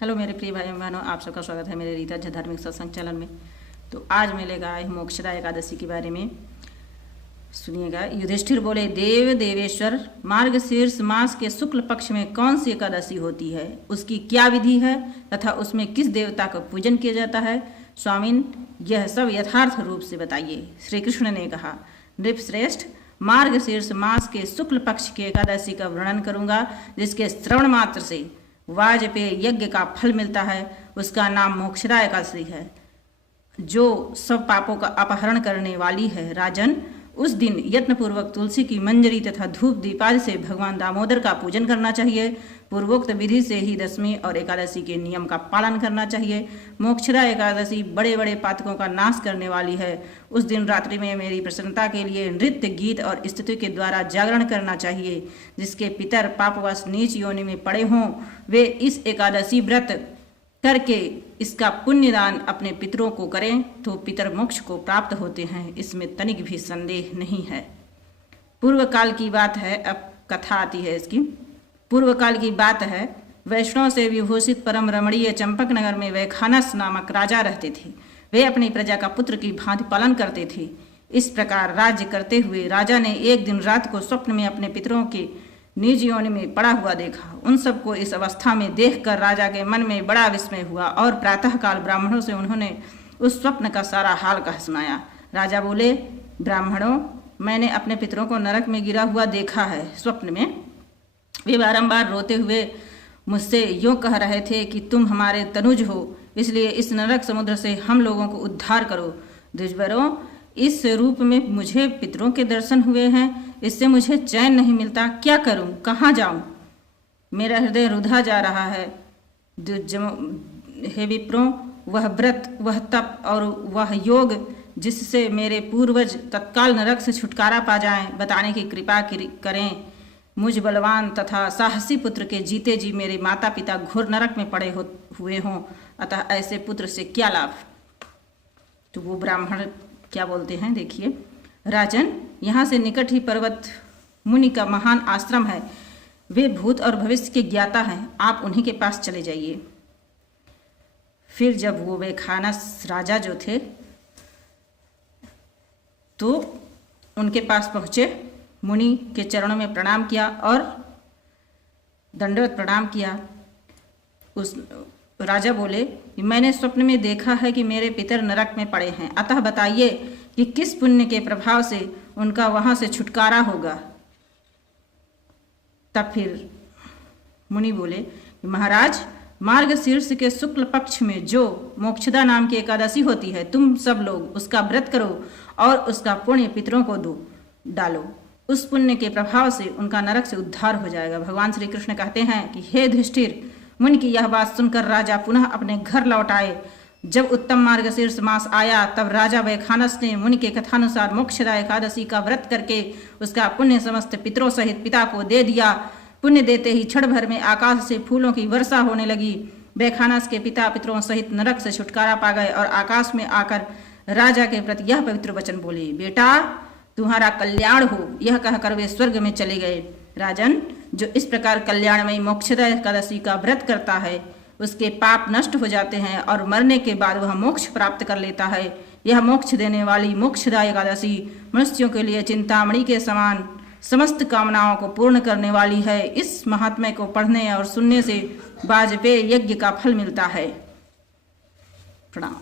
Hello मेरे प्रिय भाई बहनों, आप सबका स्वागत है मेरे रीता झा धार्मिक सत्संग चैनल में। तो आज मैं लेकर आई हूँ मोक्षदा एकादशी के बारे में। सुनिएगा। युधिष्ठिर बोले, देव देवेश्वर, मार्गशीर्ष मास के शुक्ल पक्ष में कौन सी एकादशी होती है, उसकी क्या विधि है तथा उसमें किस देवता का पूजन किया जाता है? स्वामिन, यह सब यथार्थ रूप से बताइए। श्री कृष्ण ने कहा, नृपश्रेष्ठ, मार्गशीर्ष मास के शुक्ल पक्ष की एकादशी का वर्णन करूंगा, जिसके श्रवण मात्र से वाजपेय यज्ञ का फल मिलता है। उसका नाम मोक्षदा एकादशी है, जो सब पापों का अपहरण करने वाली है। राजन, उस दिन यत्नपूर्वक तुलसी की मंजरी तथा धूप दीपादि से भगवान दामोदर का पूजन करना चाहिए। पूर्वोक्त विधि से ही दशमी और एकादशी के नियम का पालन करना चाहिए। मोक्षदा एकादशी बड़े बड़े पातकों का नाश करने वाली है। उस दिन रात्रि में मेरी प्रसन्नता के लिए नृत्य, गीत और स्तुति के द्वारा जागरण करना चाहिए। जिसके पितर पापवश नीच योनि में पड़े हों, वे इस एकादशी व्रत करके इसका पुण्यदान अपने पितरों को करें तो पितर मोक्ष को प्राप्त होते हैं। इसमें तनिक भी संदेह नहीं है। पूर्व काल की बात है, अब कथा आती है इसकी। पूर्व काल की बात है, वैष्णव से विभूषित परम रमणीय चंपक नगर में वैखानस नामक राजा रहते थे। वे अपनी प्रजा का पुत्र की भांति पालन करते थे। इस प्रकार राज्य करते हुए राजा ने एक दिन रात को स्वप्न में अपने पितरों के निज योनि में पड़ा हुआ देखा। उन सबको इस अवस्था में देखकर राजा के मन में बड़ा विस्मय हुआ और प्रातःकाल ब्राह्मणों से उन्होंने उस स्वप्न का सारा हाल कह सुनाया। राजा बोले, ब्राह्मणों, मैंने अपने पितरों को नरक में गिरा हुआ देखा है। स्वप्न में वे बारंबार रोते हुए मुझसे यूँ कह रहे थे कि तुम हमारे तनुज हो, इसलिए इस नरक समुद्र से हम लोगों को उद्धार करो। द्विजवरों, इस रूप में मुझे पितरों के दर्शन हुए हैं, इससे मुझे चैन नहीं मिलता। क्या करूं, कहाँ जाऊं? मेरा हृदय रुधा जा रहा है। हे विप्रों, वह व्रत, वह तप और वह योग जिससे मेरे पूर्वज तत्काल नरक से छुटकारा पा जाएं, बताने की कृपा करें। मुझ बलवान तथा साहसी पुत्र के जीते जी मेरे माता पिता घोर नरक में पड़े हुए हों, अतः ऐसे पुत्र से क्या लाभ? तो वो ब्राह्मण क्या बोलते हैं, देखिए। राजन, यहाँ से निकट ही पर्वत मुनि का महान आश्रम है। वे भूत और भविष्य के ज्ञाता हैं, आप उन्हीं के पास चले जाइए। फिर जब वो वैखानस राजा जो थे तो उनके पास पहुँचे, मुनि के चरणों में प्रणाम किया और दंडवत प्रणाम किया। उस राजा बोले, मैंने स्वप्न में देखा है कि मेरे पितर नरक में पड़े हैं, अतः बताइए कि किस पुण्य के प्रभाव से उनका वहां से छुटकारा होगा। तब फिर मुनि बोले, महाराज, मार्गशीर्ष के शुक्ल पक्ष में जो मोक्षदा नाम की एकादशी होती है, तुम सब लोग उसका व्रत करो और उसका पुण्य पितरों को डालो। उस पुण्य के प्रभाव से उनका नरक से उद्धार हो जाएगा। भगवान श्री कृष्ण कहते हैं कि हे युधिष्ठिर, मुनि की यह बात सुनकर राजा पुनः अपने घर लौट आए। जब उत्तम मार्गशीर्ष मास आया, तब राजा वैखानस ने मुनि के कथानुसार मोक्षदा एकादशी का व्रत करके उसका पुण्य समस्त पितरों सहित पिता को दे दिया। पुण्य देते ही क्षण भर में आकाश से फूलों की वर्षा होने लगी। वैखानस के पिता पितरों सहित नरक से छुटकारा पा गए और आकाश में आकर राजा के प्रति यह पवित्र वचन बोले, बेटा, तुम्हारा कल्याण हो। यह कहकर वे स्वर्ग में चले गए। राजन, जो इस प्रकार कल्याणमयी मोक्षदा एकादशी का व्रत करता है, उसके पाप नष्ट हो जाते हैं और मरने के बाद वह मोक्ष प्राप्त कर लेता है। यह मोक्ष देने वाली मोक्षदा एकादशी मनुष्यों के लिए चिंतामणि के समान समस्त कामनाओं को पूर्ण करने वाली है। इस महात्म्य को पढ़ने और सुनने से वाजपेय यज्ञ का फल मिलता है। प्रणाम।